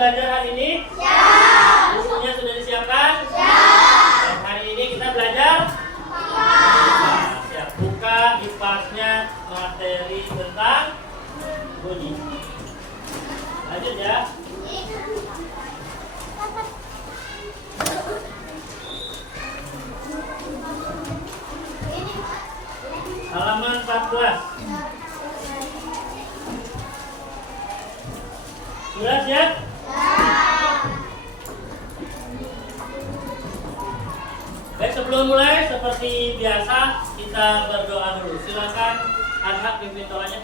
belajar hari ini? Ya. Bukunya sudah disiapkan? Ya. Dan hari ini kita belajar? Nah, siap. Buka IPAS-nya materi tentang bunyi. Lanjut ya. Halaman 14. Sudah siap? Baik, sebelum mulai seperti biasa kita berdoa dulu. Silakan Anha pimpin doanya.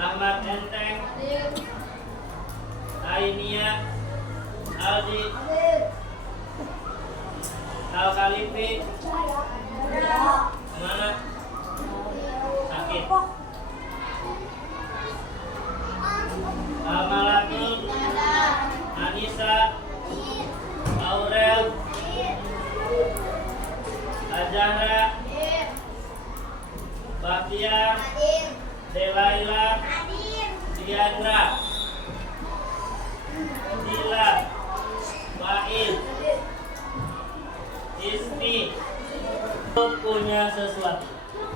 Ahmad Enteng, Ainia, Aldi, Al-Khalifi, mana? Sakit. Al-Malakul, Anissa, Aurel, Azahra, Bahtiar, Delaila, Diandra, Dila, Wail, Ismi. Punya sesuatu.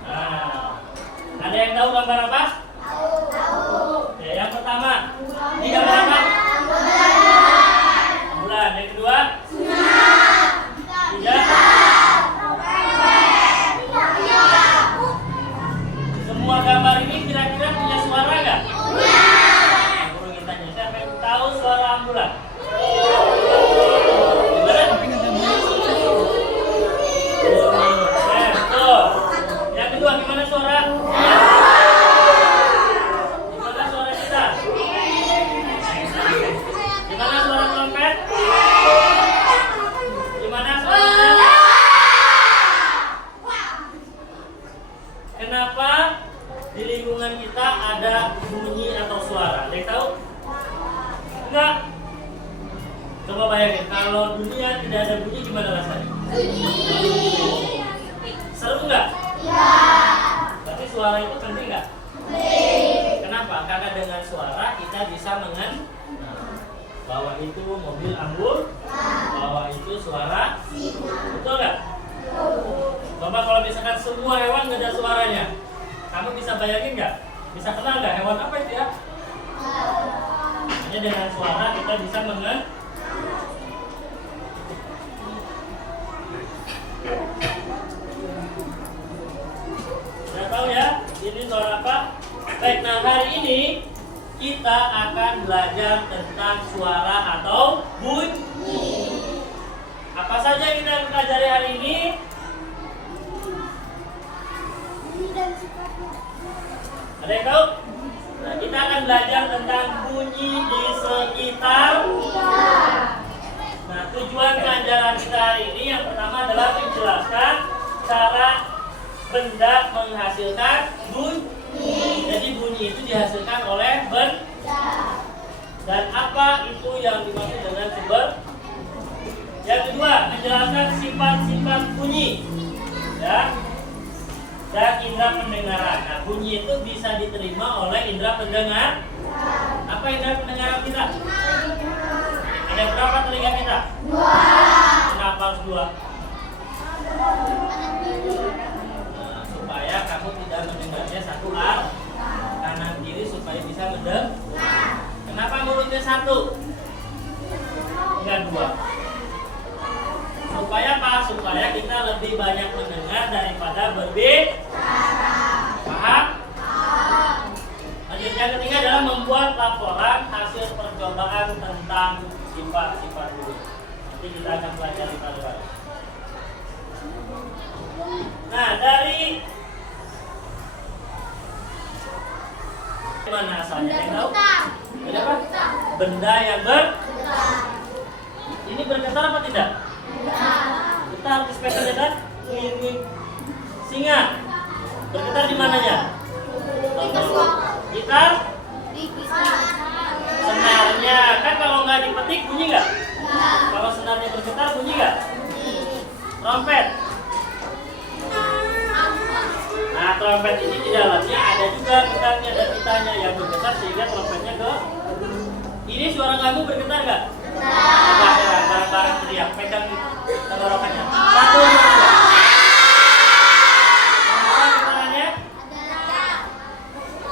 Nah, ada yang tahu gambar apa? Tahu. Ya, yang pertama, ini gambar apa? Bulan. Yang kedua? Tiga. Semua gambar ini kira-kira punya suara nggak? Punya. Guru kita tanya, siapa yang tahu suara ambulan? Yang kedua, gimana suara? Gimana suara kita? Gimana suara trompet? Gimana suaranya? Kenapa di lingkungan kita ada bunyi atau suara? Ada yang tahu? Enggak? Coba bayangin, kalau dunia tidak ada bunyi gimana rasanya? Seru nggak? Iya. Tapi suara itu penting nggak? Penting. Kenapa? Karena dengan suara kita bisa mengenal bahwa itu mobil ambul, bahwa itu suara singa. Betul nggak? Coba kalau misalkan semua hewan nggak ada suaranya, kamu bisa bayangin nggak? Bisa kenal nggak hewan apa itu ya? Hanya dengan suara kita bisa mengenal. Sudah tahu ya, ini suara apa? Baik, nah hari ini kita akan belajar tentang suara atau bunyi. Apa saja yang kita pelajari hari ini? Ada yang tahu? Nah, kita akan belajar tentang bunyi di sekitar. Nah, tujuan pelajaran kita hari ini yang pertama adalah menjelaskan cara benda menghasilkan bunyi. Jadi bunyi itu dihasilkan oleh benda. Dan apa itu yang dimaksud dengan sumber? Yang kedua, menjelaskan sifat-sifat bunyi, ya, dan indera pendengaran. Nah, bunyi itu bisa diterima oleh indera pendengar. Apa indera pendengaran kita? Ada berapa telinga kita? 2. Kenapa harus 2? Nah, supaya kamu tidak mendengarnya satu arah, kanan kiri, supaya bisa mendengar. Kenapa mulutnya 1? Enggak 2. Supaya apa? Supaya kita lebih banyak mendengar daripada berbicara. Paham? Lanjut, yang ketiga adalah membuat laporan hasil percobaan tentang sifat-sifat bunyi. Nanti kita akan pelajari pada. Nah, dari mana asalnya? Yang tahu? Benda apa? Benda yang bergetar. Ini bergetar apa tidak? Kita harus spesialkan ini singa. Bergetar di mananya? Gitar? Senarnya. Kan kalau nggak dipetik bunyi nggak? Kalau senarnya bergetar bunyi nggak? Trompet. Nah, trompet ini di dalamnya ada juga gitarnya dan pitanya yang bergetar sehingga trompetnya ke. Ini suara kamu bergetar nggak? Barang-barang teriak, pegang tenggorokannya. 1, 2, 3. Apa getarannya?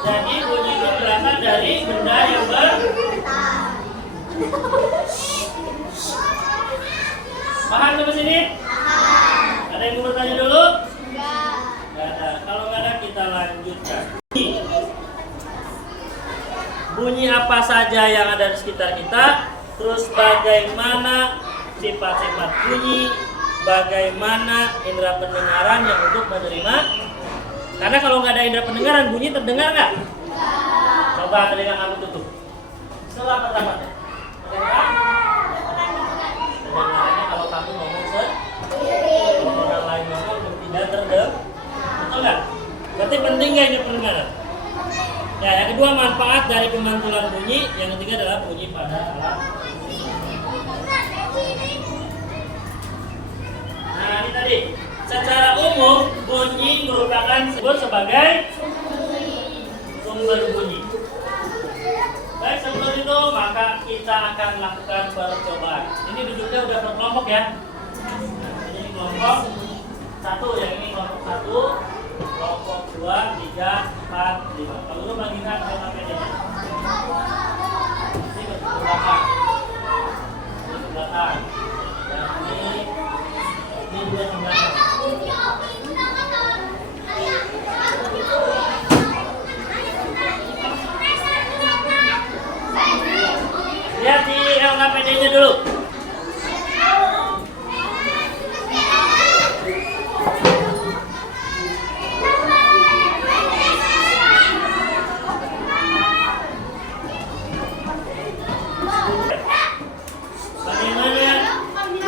Jadi bunyi itu berasal dari benda yang bergetar. Paham sampai sini? Ada yang mau bertanya dulu? Nggak ada. Kalau nggak ada kita lanjutkan. Bunyi apa saja yang ada di sekitar kita, terus bagaimana sifat-sifat bunyi, bagaimana indera pendengaran yang untuk menerima. Karena kalau nggak ada indera pendengaran, bunyi terdengar nggak? Coba telinga kamu tutup. Selamat-selamat. Terdengarnya kalau kamu ngomong kalau orang lain ngomong tidak terdengar. Betul nggak? Berarti penting nggak indera pendengaran? Ya, yang kedua manfaat dari pemantulan bunyi, yang ketiga adalah bunyi pada alat. Nah, ini tadi. Secara umum bunyi merupakan disebut sebagai sumber bunyi. Baik, sebelum itu maka kita akan lakukan percobaan. Ini duduknya udah berkelompok ya. Ini kelompok 1, yang ini kelompok 1. Kelompok 2, 3, 4, 5. Kalau lu bagikan ke KPD-nya. Ini ke belakang. Ini ke belakang. Dan ini juga ke belakang. Lihat di LKPD-nya dulu.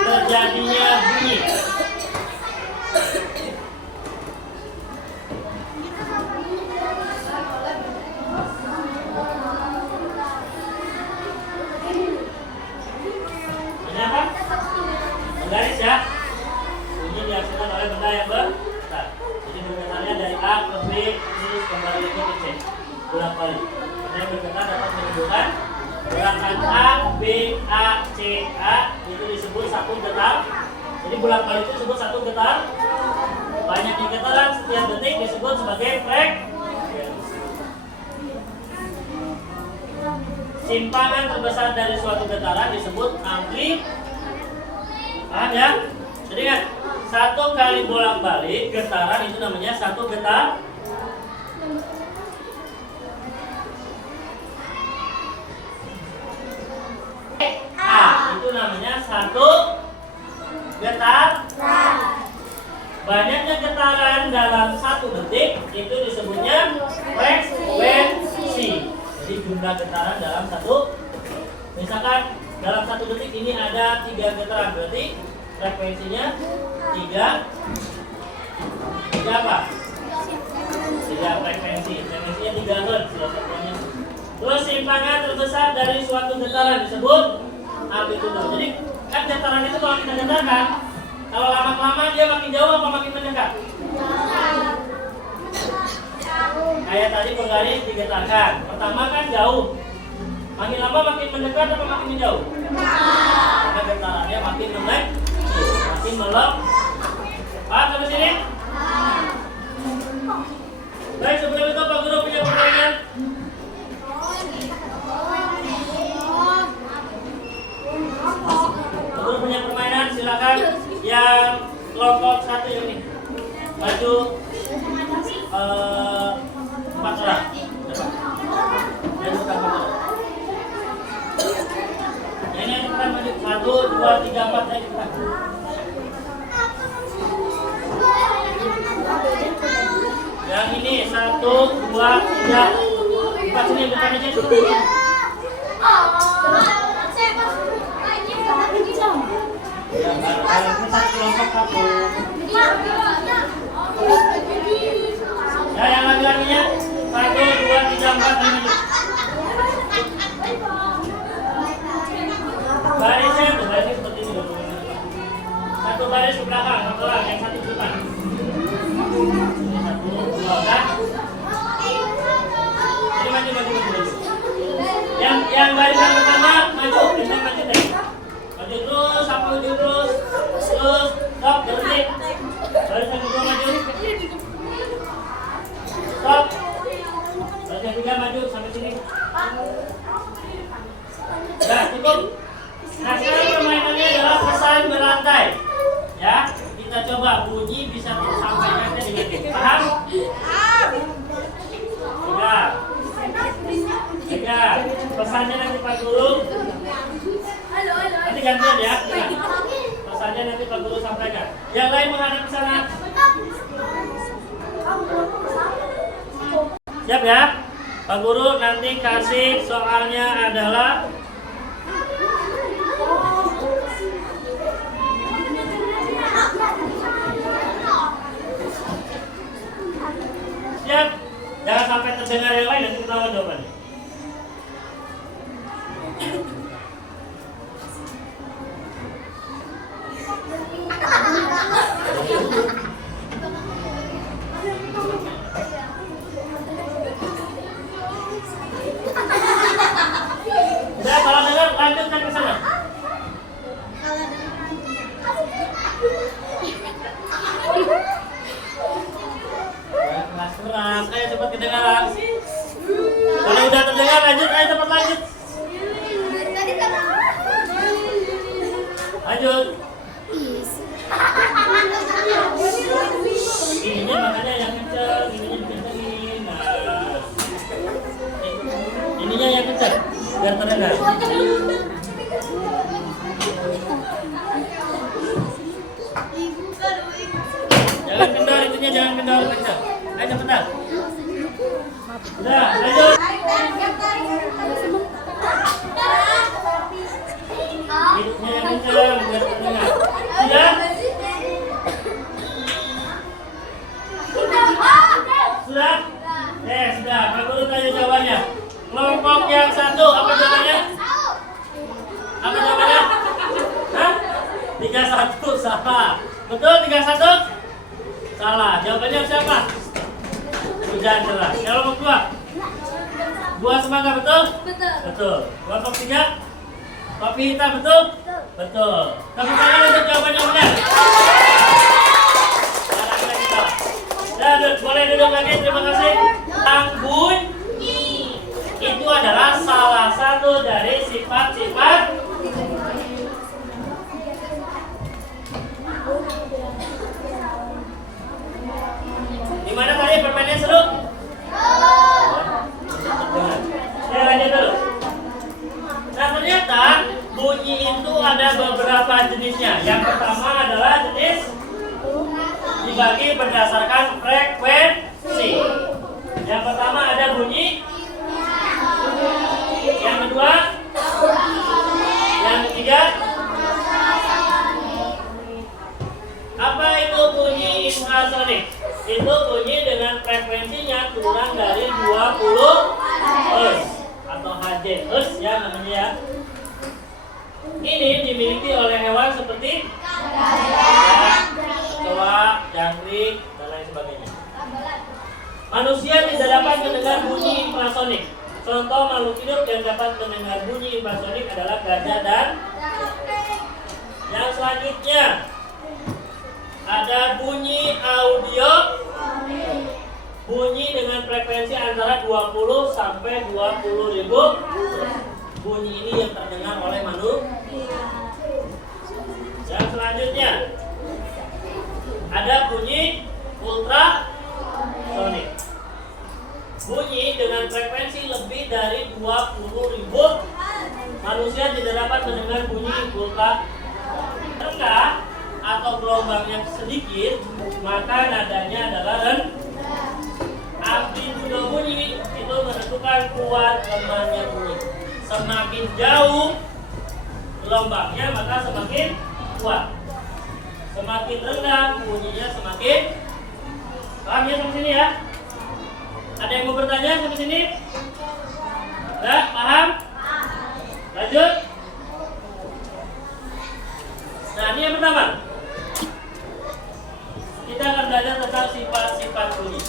Terjadinya bunyi. Ini apa? Menggaris ya. Bunyi dihasilkan oleh benda yang bergetar. Jadi bergetarnya dari A ke B, terus kembali lagi ke C. Bolak-balik. Benda yang bergetar dapat menimbulkan gerakan A, B, A, C, A. Itu disebut satu getar. Jadi bolak-balik itu disebut satu getar. Banyaknya getaran setiap detik disebut sebagai frekuensi. Simpanan terbesar dari suatu getaran disebut amplitude. Paham ya? Jadi kan satu kali bolak-balik getaran itu namanya satu getar. Itu namanya satu getar. Banyaknya getaran dalam satu detik itu disebutnya frekuensi. Jadi jumlah getaran dalam satu, misalkan dalam satu detik ini ada 3 getaran, berarti frekuensinya 3. Tiga apa? Tiga frekuensi. Frekuensinya 3 Hz. Terus simpangan terbesar dari suatu getaran disebut amplitudo. Jadi kan getaran itu kalau kita getarkan, kalau lama-kelamaan dia makin jauh apa makin mendekat? Kayak tadi penggaris digetarkan. Pertama kan jauh. Makin lama makin mendekat atau makin menjauh? Karena getarannya makin mendekat, makin melek. Paham sampai sini? Baik, sebelum itu Pak Guru punya pertanyaan. Pak Guru punya permainan, silakan. Yang kelompok 1 ini maju 4 orang. Ini yang cepetan maju 1, 2, 3, 4 ayo cepetan. Yang ini 1, 2, 3, 4 sini bukan aja dulu. Ya, bareng satu kelompok 1. Ya, yang laki-lakinya 1, 2, 3, 4 ini. Barisnya seperti ini. Satu baris ke belakang, satu orang, yang satu ke depan. Ini 1, 2, kan? Ini maju. Yang barisan pertama maju, ini maju deh. Maju terus, sampai ujung terus, stop, berhenti. Barisan kedua maju. Stop. Barisan ketiga maju sampai sini. Nah, cukup. Nah, sekarang permainannya adalah pesan berantai. Ya, kita coba bunyi bisa disampaikannya dengan baik. Paham? Tiga. Pesannya nanti Pak Guru. Nanti gantian ya. Nah, pesannya nanti Pak Guru sampaikan. Yang lain menghadap ke sana. Siap ya? Pak Guru nanti kasih soalnya adalah siap. Jangan sampai terdengar yang lain, nanti ketahuan jawabannya. Udah, kalau dengar lanjutkan ke sana. Keras, ayo cepat kedengaran. Kalau udah terdengar lanjut, ayo cepat lanjut. Lanjut. Ininya makanya yang kencang, ininya dikencengin. Nah, ininya yang kencang, biar terdengar. Jangan kendor itunya, jangan kendor kencang. Ayo cepetan. Udah, lanjut. Itunya yang kencang, biar terdengar. Sudah? Sudah? Sudah. Pak Guru tanya jawabannya. Kelompok yang 1, apa jawabannya? Apa jawabannya? Hah? 31, salah. Betul 31? Salah. Jawabannya siapa? Hujan deras. Kelompok 2? Buah semangka, betul? Betul. Kelompok 3? Kopi hitam, betul? Betul. Tepuk tangan untuk jawabannya benar. Laki-laki salah. Dan boleh duduk lagi, terima kasih. Bunyi itu adalah salah satu dari sifat-sifat gimana tadi permainannya seru? Ya lanjut dulu. Nah ternyata bunyi itu ada beberapa jenisnya. Yang pertama adalah jenis dibagi berdasarkan frekuensi. Yang pertama ada bunyi. Yang kedua, yang ketiga, apa itu bunyi infrasonik? itu bunyi dengan frekuensinya kurang dari 20 Hz atau Hz ya namanya ya. Ini dimiliki oleh hewan seperti kecoa, jangkrik, dan lain sebagainya. Manusia tidak dapat mendengar bunyi infrasonik. Contoh makhluk hidup yang dapat mendengar bunyi infrasonik adalah gajah dan yang selanjutnya ada bunyi audio. Bunyi dengan frekuensi antara 20 sampai 20 ribu. Bunyi ini yang terdengar oleh manusia. Yang selanjutnya ada bunyi ultrasonik. Bunyi dengan frekuensi lebih dari 20 ribu. Manusia tidak dapat mendengar bunyi ultrasonik. Rendah atau gelombangnya sedikit, maka nadanya adalah rendah. Amplitudo bunyi itu menentukan kuat lemahnya bunyi. Semakin jauh gelombangnya maka semakin kuat. Semakin rendah bunyinya semakin. Paham ya sampai sini ya? Ada yang mau bertanya sampai sini? Enggak? Paham? Lanjut. Nah, ini yang pertama. Kita akan belajar tentang sifat-sifat bunyi.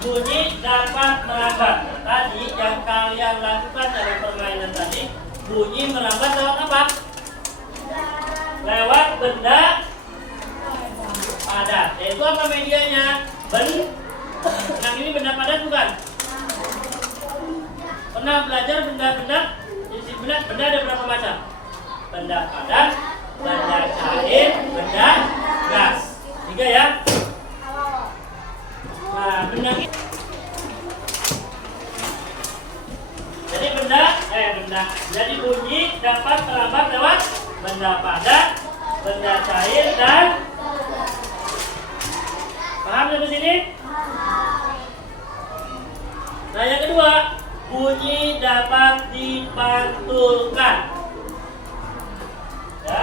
Bunyi dapat merambat. Nah, tadi yang kalian lakukan dalam permainan tadi, bunyi merambat lewat apa? Lewat benda padat. Yaitu apa medianya? Nah, ini benda padat bukan? Pernah belajar benda-benda? Jenis benda ada berapa macam? Benda padat, benda cair, benda gas. 3 ya. Nah, benda ini. Jadi bunyi dapat merambat lewat benda padat, benda cair dan. Paham sampai sini? Nah, yang kedua, bunyi dapat dipantulkan. Ya.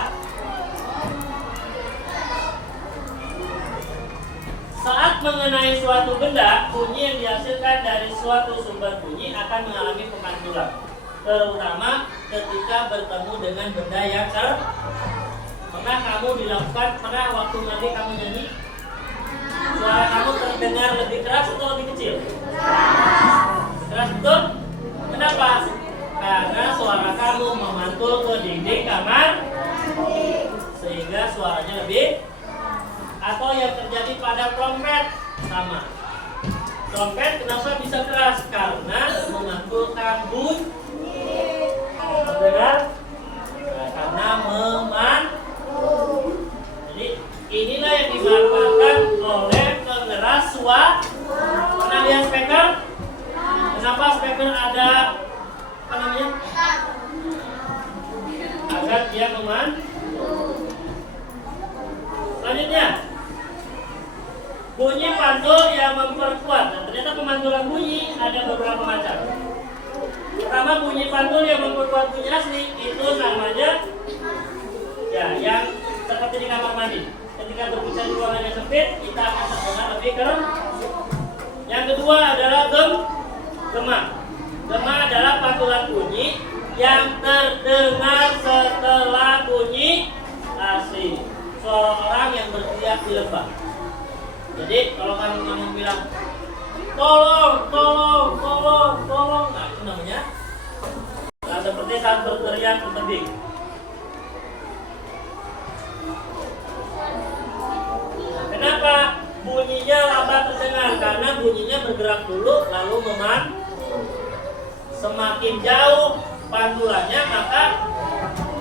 Saat mengenai suatu benda, bunyi yang dihasilkan dari suatu sumber bunyi akan mengalami pemantulan, terutama ketika bertemu dengan benda yang pernah kamu dilakukan, pernah waktu nanti kamu nyanyi, suara kamu terdengar lebih keras atau lebih kecil? Keras betul? Kenapa? Karena suara kamu memantul ke dinding kamar, sehingga suaranya lebih. Atau yang terjadi pada trompet sama. Trompet kenapa bisa keras? Karena memantulkan bunyi. Terdengar? Nah, karena memantul. Jadi inilah yang dimanfaatkan oleh pengeras suara. Pernah lihat speaker? Kenapa speaker ada apa namanya? Agar dia memantul. Selanjutnya, bunyi pantul yang memperkuat. Nah, ternyata pemantulan bunyi ada beberapa macam. Pertama, bunyi pantul yang memperkuat bunyi asli itu namanya ya yang seperti di kamar mandi. Ketika berbicara di ruangan yang sempit, kita akan terdengar lebih keras. Yang kedua adalah gema. Gema adalah pantulan bunyi yang terdengar setelah bunyi asli. Suara orang yang berteriak di lembah. Jadi kalau kamu bilang tolong, tolong, tolong, tolong, nah itu namanya. Nah, seperti saat berteriak ke tebing. Kenapa bunyinya lambat terdengar? Karena bunyinya bergerak dulu lalu semakin jauh pantulannya maka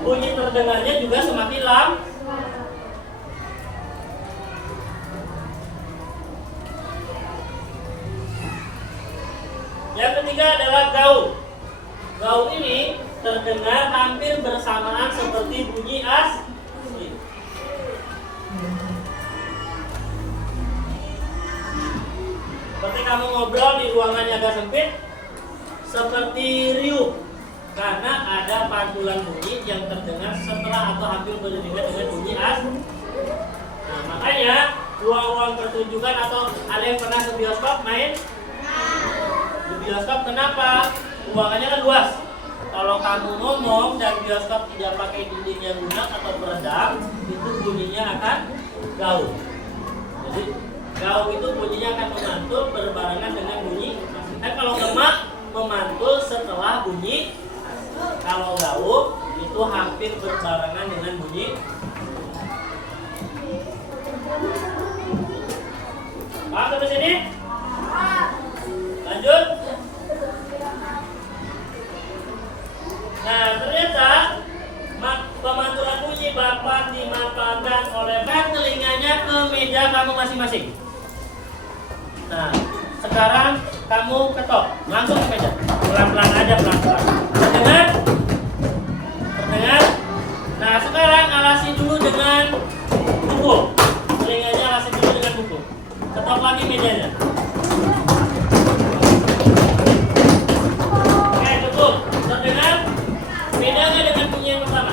bunyi terdengarnya juga semakin lambat. Yang ketiga adalah gaung. Gaung ini terdengar hampir bersamaan seperti bunyi asli. Seperti kamu ngobrol di ruangan yang agak sempit, seperti riuh, karena ada pantulan bunyi yang terdengar setelah atau hampir beriringan dengan bunyi asli. Nah, makanya ruang-ruang pertunjukan atau ada yang pernah ke bioskop main? Di bioskop kenapa? Ruangannya kan luas. Kalau kamu ngomong dan bioskop tidak pakai dinding yang lunak atau peredam, itu bunyinya akan gaul. Jadi gaul itu bunyinya akan memantul berbarengan dengan bunyi. Kalau gemak memantul setelah bunyi. Kalau gaul itu hampir berbarengan dengan bunyi. Paham sampai sini? Lanjut. Nah, ternyata pemantulan bunyi dapat dimanfaatkan oleh telinganya ke meja kamu masing-masing. Nah, sekarang kamu ketok langsung ke meja. Pelan-pelan aja, pelan-pelan. Terdengar? Terdengar? Nah, sekarang alasi dulu dengan buku. Telinganya alasi dulu dengan buku. Ketok lagi mejanya. Oke, cukup. Terdengar? Beda nggak dengan bunyi yang pertama?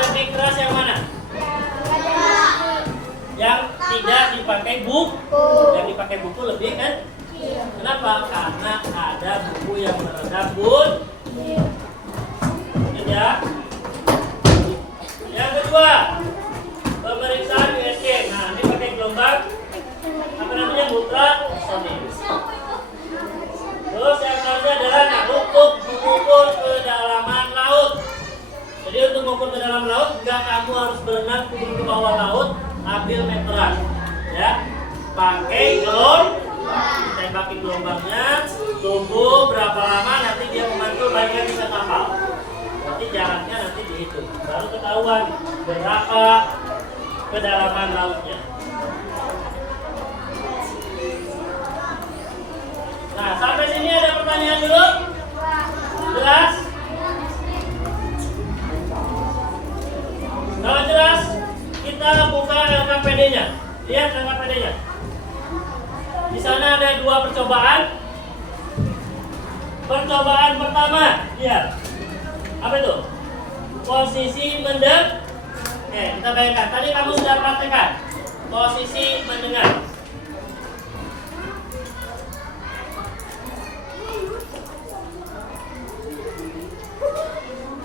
Lebih keras yang mana? Yang tidak dipakai buku. Yang dipakai buku lebih kan? Kenapa? Karena ada buku yang meredam bunyi. Ya. Yang kedua, pemeriksaan USG. Nah, ini pakai gelombang apa namanya? Ultrasonik. Terus yang selanjutnya adalah mengukur kedalaman laut. Jadi untuk mengukur kedalaman laut, enggak kamu harus berenang turun ke bawah laut, ambil meteran, ya. Pakai gelombang, tembakin gelombangnya, tunggu berapa lama nanti dia memantul balik lagi ke kapal. Nanti jaraknya nanti dihitung, baru ketahuan berapa kedalaman lautnya. Nah, sampai sini ada pertanyaan dulu? Jelas? Kalau jelas, kita buka LKPD-nya. Lihat LKPD-nya. Di sana ada 2 percobaan. Percobaan pertama, lihat. Apa itu? Posisi mendengar. Oke, kita bayangkan. Tadi kamu sudah praktekkan. Posisi mendengar.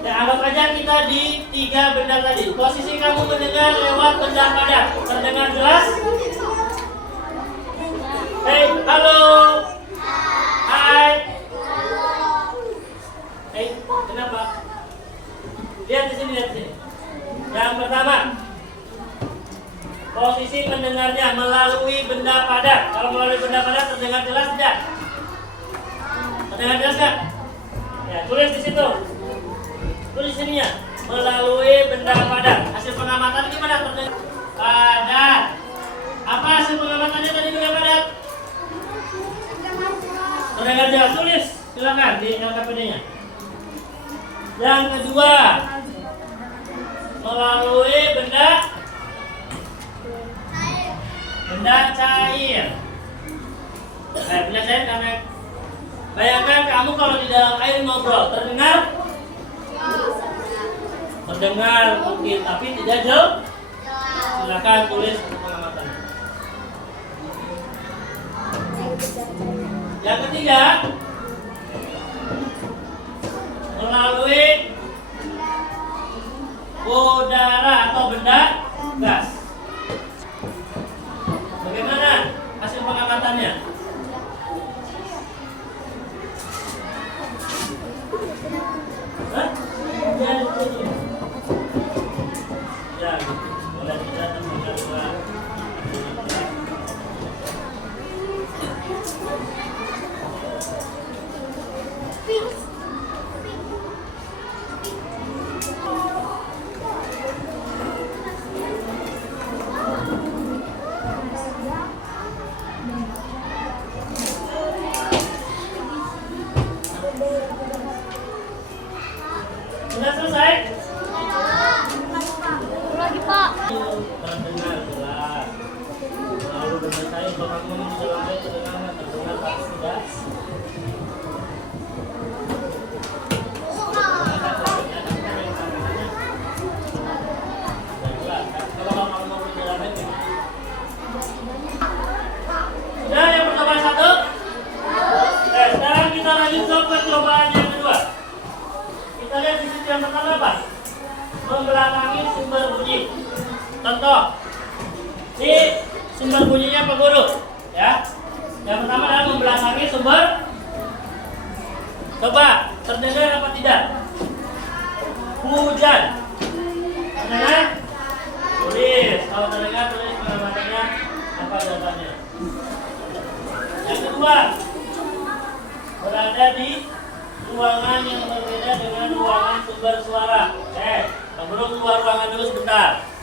Ya, anggap aja kita di 3 benda tadi. Posisi kamu mendengar lewat benda padat. Terdengar jelas? Hey, halo. Hai. Hey, kenapa? Lihat di sini, lihat di sini. Yang pertama, posisi mendengarnya melalui benda padat. Kalau melalui benda padat terdengar jelas tidak? Terdengar jelas nggak? Ya, tulis di situ. Tulis sininya melalui benda padat. Hasil pengamatan gimana? Terdengar padat. Apa hasil pengamatannya tadi benda padat? Terdengar jelas. Tulis silakan di LKPD-nya. Yang kedua, melalui benda cair. Benda cair karena bayangkan kamu kalau di dalam air ngobrol, terdengar? Terdengar mungkin, tapi tidak jelas. Silakan tulis pengamatannya. Yang ketiga, melalui udara atau benda gas. Bagaimana hasil pengamatannya? Hah? Ya, boleh tidak terdengar suara. Sudah selesai? Lagi Pak. Terdengar jelas. Lalu benar saya kalau kamu ngomong di dalam air terdengar pasti tidak. Kalau kamu ngomong di dalam air guru. Ya. Yang pertama adalah membelakangi sumber. Coba, terdengar apa tidak? Hujan. Terdengar? Tulis. Kalau terdengar, tulis pada matanya apa jawabannya. Yang kedua, berada di ruangan yang berbeda dengan ruangan sumber suara. Pak Guru keluar ruangan dulu sebentar.